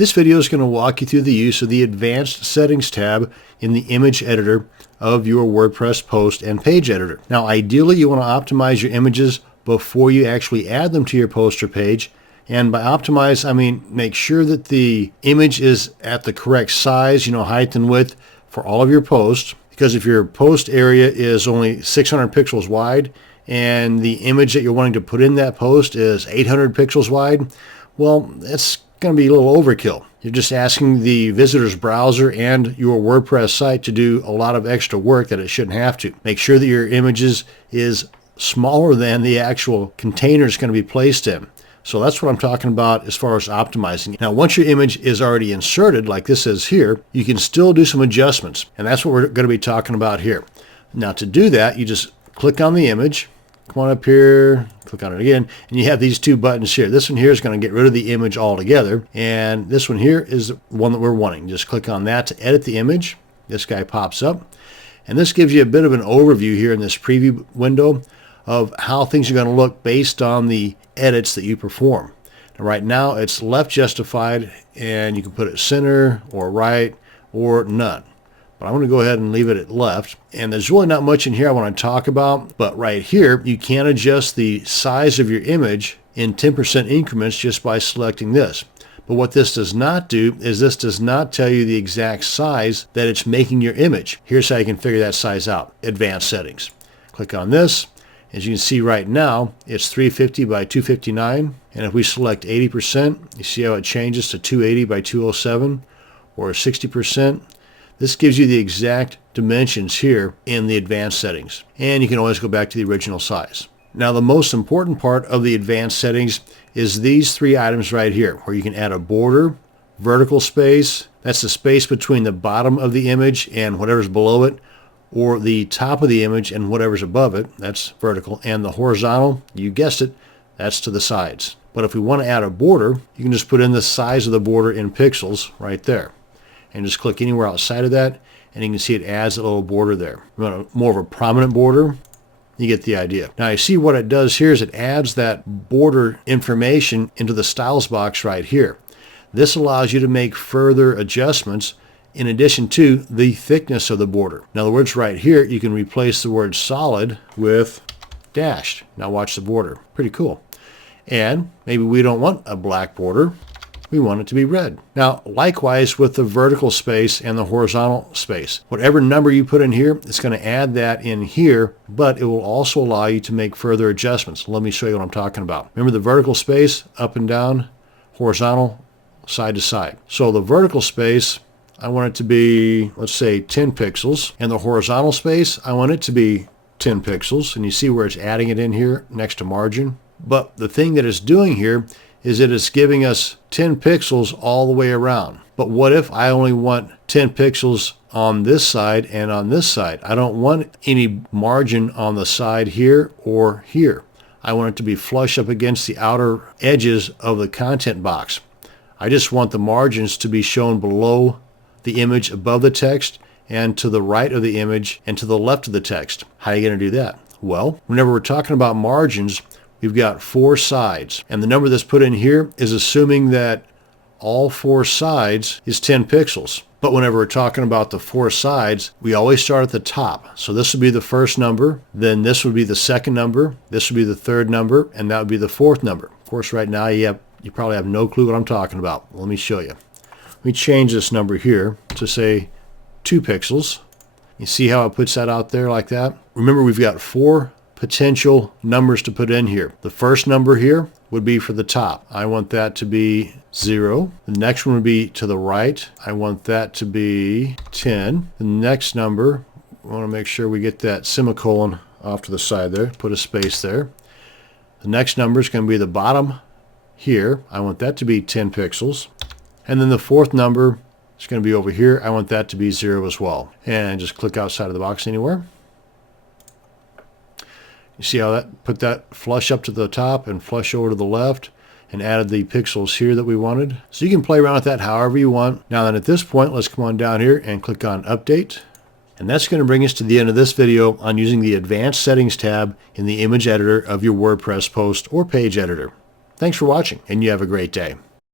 This video is going to walk you through the use of the Advanced Settings tab in the image editor of your WordPress post and page editor. Now, ideally, you want to optimize your images before you actually add them to your post or page. And by optimize, I mean make sure that the image is at the correct size, height and width for all of your posts. Because if your post area is only 600 pixels wide and the image that you're wanting to put in that post is 800 pixels wide, well, that's going to be a little overkill. You're just asking the visitor's browser and your WordPress site to do a lot of extra work that it shouldn't have to. Make sure that your images is smaller than the actual container is going to be placed in. So that's what I'm talking about as far as optimizing. Now, once your image is already inserted, like this is here, you can still do some adjustments. And that's what we're going to be talking about here. Now, to do that, you just click on the image, come on up here, click on it again, and you have these two buttons here. This one here is going to get rid of the image altogether, and this one here is the one that we're wanting. Just click on that to edit the image. This guy pops up, and this gives you a bit of an overview here in this preview window of how things are going to look based on the edits that you perform. Now, right now it's left justified, and you can put it center or right or none. But I'm going to go ahead and leave it at left. And there's really not much in here I want to talk about, but right here you can adjust the size of your image in 10% increments just by selecting this. But what this does not do is this does not tell you the exact size that it's making your image. Here's how you can figure that size out. Advanced settings. Click on this. As you can see right now, it's 350 by 259. And if we select 80%, you see how it changes to 280 by 207 or 60%. This gives you the exact dimensions here in the advanced settings. And you can always go back to the original size. Now, the most important part of the advanced settings is these three items right here, where you can add a border, vertical space, that's the space between the bottom of the image and whatever's below it, or the top of the image and whatever's above it, that's vertical, and the horizontal, you guessed it, that's to the sides. But if we want to add a border, you can just put in the size of the border in pixels right there. And just click anywhere outside of that, and you can see it adds a little border there. You want more of a prominent border, you get the idea. Now you see what it does here is it adds that border information into the styles box right here. This allows you to make further adjustments in addition to the thickness of the border. In other words, right here you can replace the word solid with dashed. Now watch the border. Pretty cool. And maybe we don't want a black border. We want it to be red. Now, likewise with the vertical space and the horizontal space. Whatever number you put in here, it's going to add that in here, but it will also allow you to make further adjustments. Let me show you what I'm talking about. Remember the vertical space, up and down, horizontal, side to side. So the vertical space, I want it to be, let's say, 10 pixels. And the horizontal space, I want it to be 10 pixels. And you see where it's adding it in here next to margin. But the thing that it's doing here is that it's giving us 10 pixels all the way around. But what if I only want 10 pixels on this side and on this side? I don't want any margin on the side here or here. I want it to be flush up against the outer edges of the content box. I just want the margins to be shown below the image above the text and to the right of the image and to the left of the text. How are you going to do that? Well, whenever we're talking about margins, we've got 4 sides, and the number that's put in here is assuming that all 4 sides is 10 pixels. But whenever we're talking about the 4 sides, we always start at the top. So this would be the first number, then this would be the second number, this would be the third number, and that would be the fourth number. Of course, right now you probably have no clue what I'm talking about. Let me show you. Let me change this number here to say 2 pixels. You see how it puts that out there like that? Remember, we've got 4 potential numbers to put in here. The first number here would be for the top. I want that to be 0. The next one would be to the right. I want that to be 10. The next number, I want to make sure we get that semicolon off to the side there. Put a space there. The next number is going to be the bottom here. I want that to be 10 pixels. And then the fourth number is going to be over here. I want that to be 0 as well. And just click outside of the box anywhere. You see how that put that flush up to the top and flush over to the left and added the pixels here that we wanted. So you can play around with that however you want. Now then, at this point, let's come on down here and click on Update. And that's going to bring us to the end of this video on using the Advanced Settings tab in the image editor of your WordPress post or page editor. Thanks for watching, and you have a great day.